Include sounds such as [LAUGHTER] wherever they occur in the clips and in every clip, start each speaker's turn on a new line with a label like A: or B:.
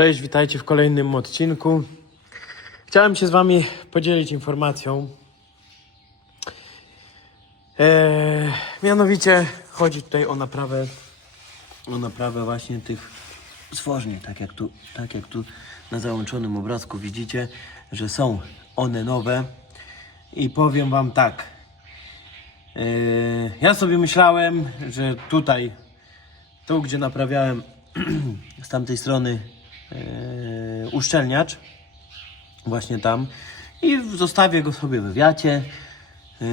A: Cześć, witajcie w kolejnym odcinku. Chciałem się z Wami podzielić informacją. Eee, mianowicie chodzi tutaj o naprawę, o naprawę właśnie tych stworzeń, tak jak tu, tak jak tu na załączonym obrazku widzicie, że są one nowe. I powiem Wam tak. Eee, ja sobie myślałem, że tutaj, tu gdzie naprawiałem [CLEARS THROAT] z tamtej strony uszczelniacz, właśnie tam, i zostawię go sobie w wiacie. E,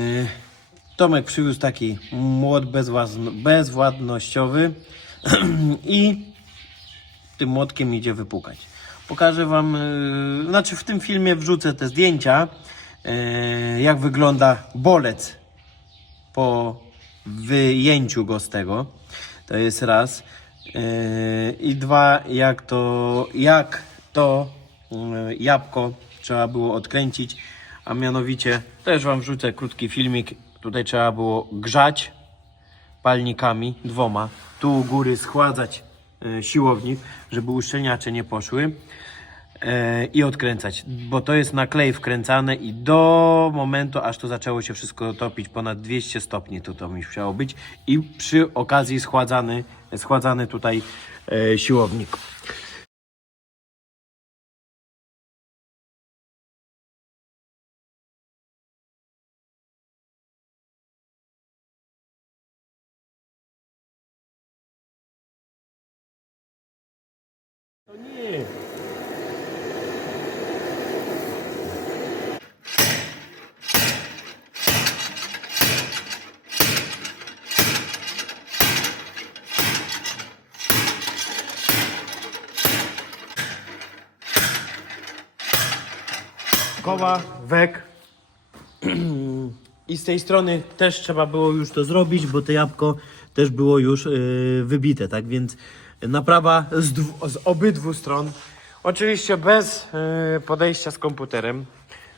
A: Tomek przywiózł taki młot bezwładnościowy [CLEARS THROAT] i tym młotkiem idzie wypukać. Pokażę Wam, e, znaczy w tym filmie wrzucę te zdjęcia, jak wygląda bolec po wyjęciu go z tego. To jest raz. Yy, I dwa, jak to, jak to yy, jabłko trzeba było odkręcić, a mianowicie też Wam wrzucę krótki filmik. Tutaj trzeba było grzać palnikami dwoma. Tu u góry schładzać yy, siłownik, żeby uszczelniacze nie poszły i odkręcać, bo to jest na klej wkręcane i do momentu, aż to zaczęło się wszystko topić, ponad 200 stopni to to musiało być i przy okazji schładzany, schładzany tutaj e, siłownik. To nie. Wek. I z tej strony też trzeba było już to zrobić, bo to jabłko też było już yy, wybite, tak więc naprawa z, z obydwu stron. Oczywiście bez yy, podejścia z komputerem,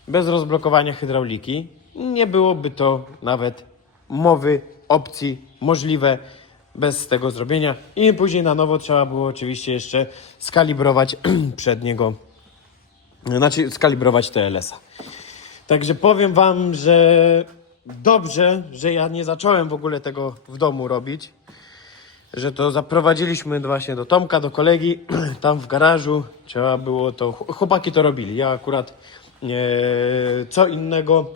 A: bez rozblokowania hydrauliki. Nie byłoby to nawet mowy, opcji możliwe bez tego zrobienia. I później na nowo trzeba było oczywiście jeszcze skalibrować [CLEARS THROAT] przedniego znaczy skalibrować TLS-a. Także powiem Wam, że dobrze, że ja nie zacząłem w ogóle tego w domu robić. Że to zaprowadziliśmy właśnie do Tomka, do kolegi, [CLEARS THROAT] tam w garażu. Trzeba było to. Chłopaki to robili. Ja akurat e, co innego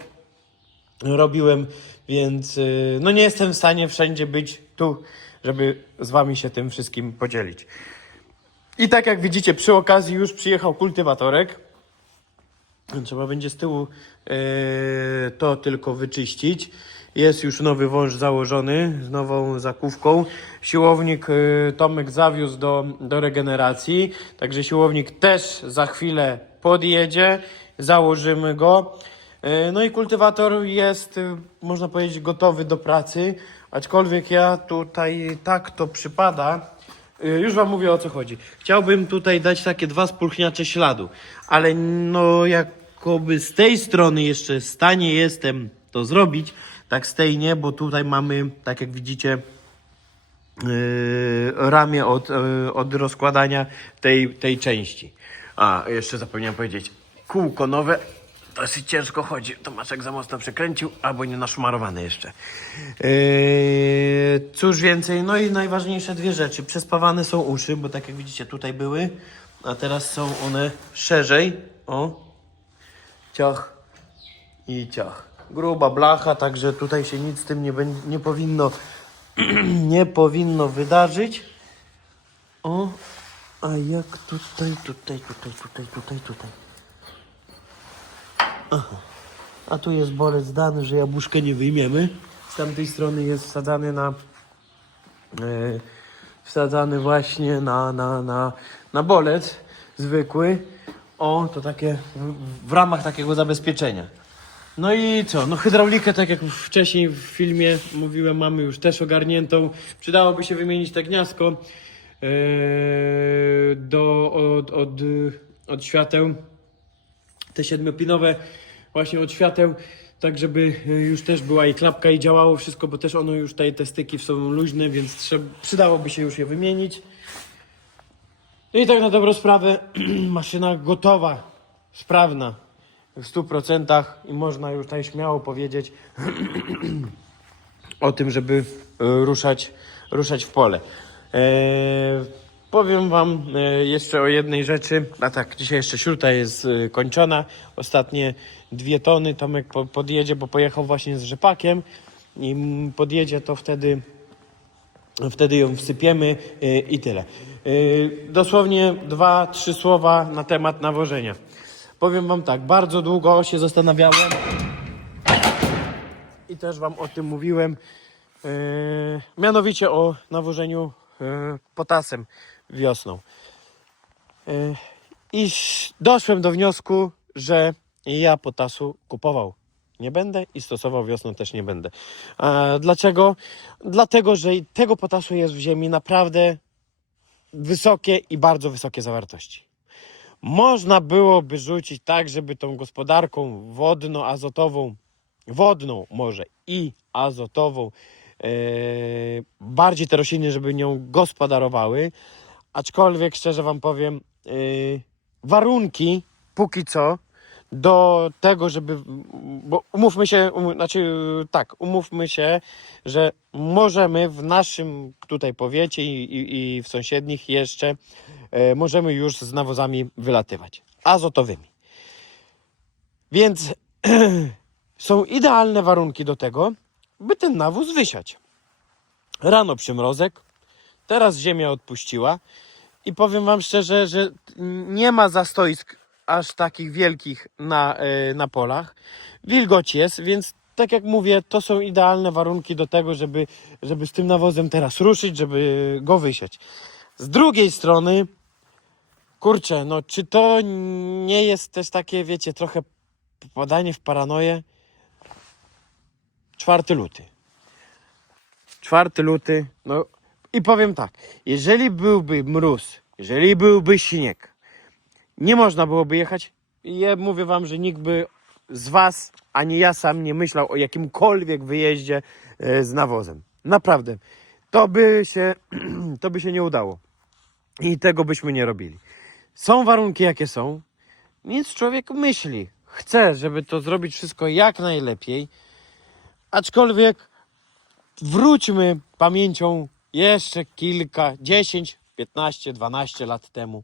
A: robiłem, więc e, no nie jestem w stanie wszędzie być tu, żeby z Wami się tym wszystkim podzielić. I tak jak widzicie, przy okazji już przyjechał kultywatorek. Trzeba będzie z tyłu e, to tylko wyczyścić. Jest już nowy wąż założony z nową zakówką. Siłownik e, Tomek zawiózł do, do regeneracji, także siłownik też za chwilę podjedzie. Założymy go. E, No i kultywator jest, można powiedzieć, gotowy do pracy. Aczkolwiek ja tutaj tak to przypada, Już wam mówię o co chodzi. Chciałbym tutaj dać takie dwa spulchniacze śladu, ale no jakoby z tej strony jeszcze w stanie jestem to zrobić, tak z tej nie, bo tutaj mamy, tak jak widzicie, yy, ramię od, yy, od rozkładania tej, tej części. A, jeszcze zapomniałem powiedzieć, kółko nowe, dosyć ciężko chodzi. Tomaszek za mocno przekręcił, albo nie naszmarowane jeszcze. Yy, cóż więcej, no i najważniejsze dwie rzeczy. Przespawane są uszy, bo tak jak widzicie tutaj były, a teraz są one szerzej. O, ciach i ciach. Gruba blacha, także tutaj się nic z tym nie, będzie, nie powinno [CLEARS THROAT] nie powinno wydarzyć. O, a jak tutaj, tutaj, tutaj, tutaj, tutaj, tutaj. Aha. A tu jest bolec dany, że jabłuszkę nie wyjmiemy. Z tamtej strony jest wsadzany na e, wsadzany właśnie na, na, na, na bolec zwykły. O, to takie w, w ramach takiego zabezpieczenia. No i co? No hydraulikę, tak jak wcześniej w filmie mówiłem, mamy już też ogarniętą. Przydałoby się wymienić te gniazdko e, do, od, od, od świateł te siedmiopinowe właśnie od świateł, tak żeby y, już też była i klapka i działało wszystko, bo też ono już tutaj te styki są luźne, więc trzeba, przydałoby się już je wymienić. No i tak na dobrą sprawę, [CLEARS THROAT] maszyna gotowa, sprawna w 100% i można już tutaj śmiało powiedzieć [CLEARS THROAT] o tym, żeby e, ruszać, ruszać w pole. E, powiem Wam e, jeszcze o jednej rzeczy. A tak, dzisiaj jeszcze śruta jest e, kończona. Ostatnie dwie tony Tomek po, podjedzie, bo pojechał właśnie z rzepakiem i podjedzie to wtedy Wtedy ją wsypiemy y, i tyle. Y, Dosłownie dwa, trzy słowa na temat nawożenia. Powiem Wam tak, bardzo długo się zastanawiałem i też Wam o tym mówiłem. y, Mianowicie o nawożeniu potasem wiosną. I sz- doszłem do wniosku, że ja potasu kupował nie będę i stosował wiosną też nie będę. Dlaczego? Dlatego, że tego potasu jest w ziemi naprawdę wysokie i bardzo wysokie zawartości. Można byłoby rzucić tak, żeby tą gospodarką wodno-azotową, wodną może i azotową, e, bardziej te rośliny, żeby nią gospodarowały, aczkolwiek szczerze Wam powiem, e, warunki póki co do tego, żeby. Bo umówmy się, um, znaczy tak, umówmy się, że możemy w naszym tutaj powiecie i, i, i w sąsiednich jeszcze e, możemy już z nawozami wylatywać azotowymi. Więc [CLEARS THROAT] są idealne warunki do tego, by ten nawóz wysiać. Rano przymrozek, teraz ziemia odpuściła i powiem Wam szczerze, że nie ma zastoisk aż takich wielkich na, e, na polach. Wilgoć jest, więc tak jak mówię, to są idealne warunki do tego, żeby, żeby z tym nawozem teraz ruszyć, żeby go wysiać. Z drugiej strony, kurczę, no czy to nie jest też takie, wiecie, trochę popadanie w paranoję? 4 luty. 4 luty, no i powiem tak, jeżeli byłby mróz, jeżeli byłby śnieg, nie można byłoby jechać. I Ja mówię wam, że nikt by z was, ani ja sam nie myślał o jakimkolwiek wyjeździe e, z nawozem. Naprawdę. To by się, [CLEARS THROAT] to by się nie udało. I tego byśmy nie robili. Są warunki, jakie są. Więc człowiek myśli. Chce, żeby to zrobić wszystko jak najlepiej. Aczkolwiek wróćmy pamięcią jeszcze kilka, 10, 15, 12 lat temu.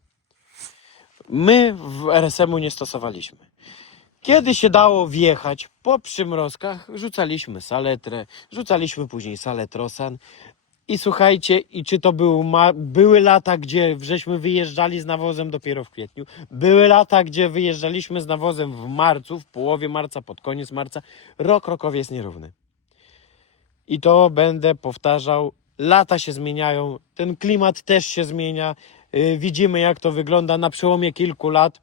A: My w RSM-u nie stosowaliśmy. Kiedy się dało wjechać po przymrozkach, rzucaliśmy saletrę, rzucaliśmy później saletrosan. I słuchajcie, i czy to był ma- były lata, gdzie żeśmy wyjeżdżali z nawozem dopiero w kwietniu, były lata, gdzie wyjeżdżaliśmy z nawozem w marcu, w połowie marca, pod koniec marca. Rok rokowy jest nierówny. I to będę powtarzał. Lata się zmieniają, ten klimat też się zmienia. Yy, Widzimy, jak to wygląda na przełomie kilku lat.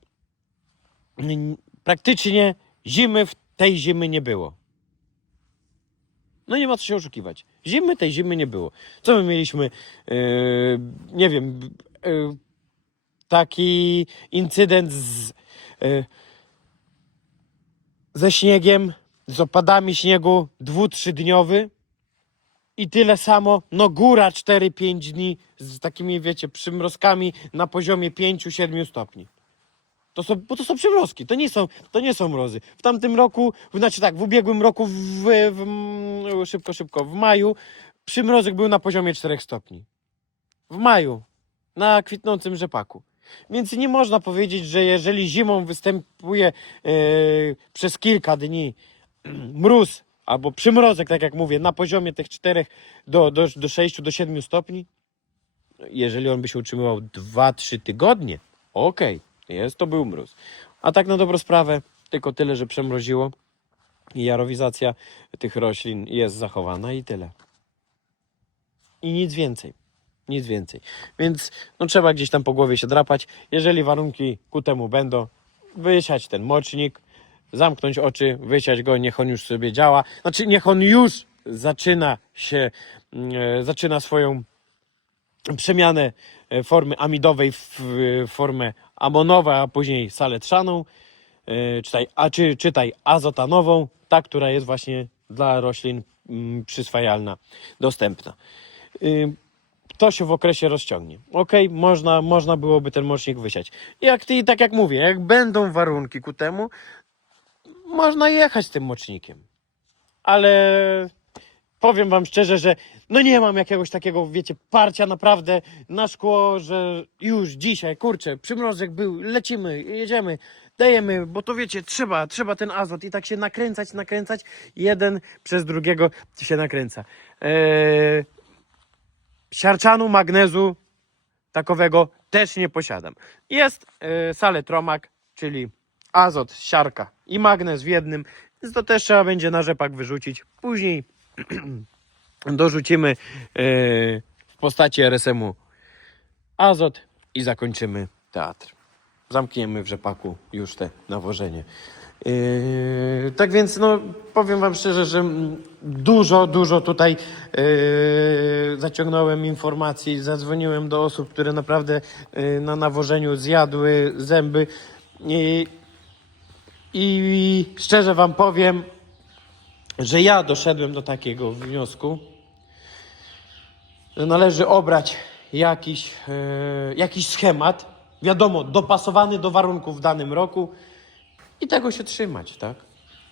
A: Praktycznie zimy w tej zimy nie było. No nie ma co się oszukiwać. Zimy tej zimy nie było. Co my mieliśmy? Yy, nie wiem. Yy, taki incydent z, yy, ze śniegiem, z opadami śniegu dwu, trzydniowy i tyle samo, no góra 4-5 dni z takimi, wiecie, przymrozkami na poziomie 5-7 stopni. To są, bo to są przymrozki, to nie są, to nie są mrozy. W tamtym roku, znaczy tak, w ubiegłym roku, w, w, w, szybko, szybko, w maju, przymrozek był na poziomie 4 stopni. W maju, na kwitnącym rzepaku. Więc nie można powiedzieć, że jeżeli zimą występuje e, przez kilka dni [CLEARS THROAT] mróz albo przymrozek, tak jak mówię, na poziomie tych 4 do, do, do 6 do 7 stopni, jeżeli on by się utrzymywał 2-3 tygodnie, okej, jest, to był mróz. A tak na dobrą sprawę, tylko tyle, że przemroziło i jarowizacja tych roślin jest zachowana i tyle. I nic więcej. Nic więcej. Więc no, trzeba gdzieś tam po głowie się drapać. Jeżeli warunki ku temu będą, wysiać ten mocznik, zamknąć oczy, wysiać go, niech on już sobie działa. Znaczy, niech on już zaczyna się, mm, e, zaczyna swoją przemianę e, formy amidowej w formę amonową, a później saletrzaną, e, czytaj, a czy, czytaj azotanową, ta, która jest właśnie dla roślin mm, przyswajalna, dostępna. Y, to się w okresie rozciągnie. Okej, można, można byłoby ten mocznik wysiać. Jak ty, tak jak mówię, jak będą warunki ku temu, można jechać tym mocznikiem. Ale powiem wam szczerze, że no nie mam jakiegoś takiego, wiecie, parcia naprawdę na szkło, że już dzisiaj, kurczę, przymrozek był, lecimy, jedziemy, dajemy, bo to wiecie, trzeba, trzeba ten azot i tak się nakręcać, nakręcać, jeden przez drugiego się nakręca. Eee, siarczanu, magnezu takowego też nie posiadam. Jest e, saletromak, czyli azot, siarka i magnez w jednym, więc to też trzeba będzie na rzepak wyrzucić. Później [CLEARS THROAT] dorzucimy e, w postaci RSM-u azot i zakończymy teatr. Zamkniemy w rzepaku już te nawożenie. Yy, tak więc, no, powiem Wam szczerze, że dużo, dużo tutaj yy, zaciągnąłem informacji, zadzwoniłem do osób, które naprawdę yy, na nawożeniu zjadły zęby. I szczerze Wam powiem, że ja doszedłem do takiego wniosku, że należy obrać jakiś, e, jakiś schemat, wiadomo, dopasowany do warunków w danym roku i tego się trzymać, tak?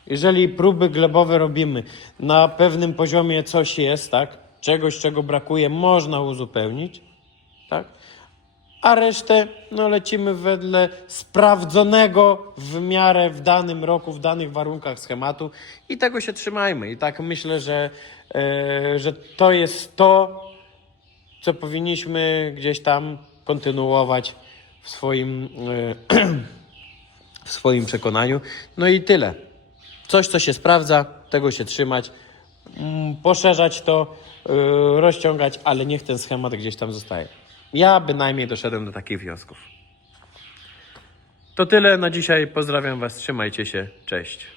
A: Jeżeli próby glebowe robimy, na pewnym poziomie coś jest, tak? Czegoś, czego brakuje, można uzupełnić, tak? A resztę, no lecimy wedle sprawdzonego w miarę w danym roku, w danych warunkach schematu i tego się trzymajmy. I tak myślę, że, e, że to jest to, co powinniśmy gdzieś tam kontynuować w swoim, e, [CLEARS THROAT] w swoim przekonaniu. No i tyle. Coś, co się sprawdza, tego się trzymać, mm, poszerzać to, e, rozciągać, ale niech ten schemat gdzieś tam zostaje. Ja bynajmniej doszedłem do takich wniosków. To tyle na dzisiaj. Pozdrawiam Was, trzymajcie się, cześć.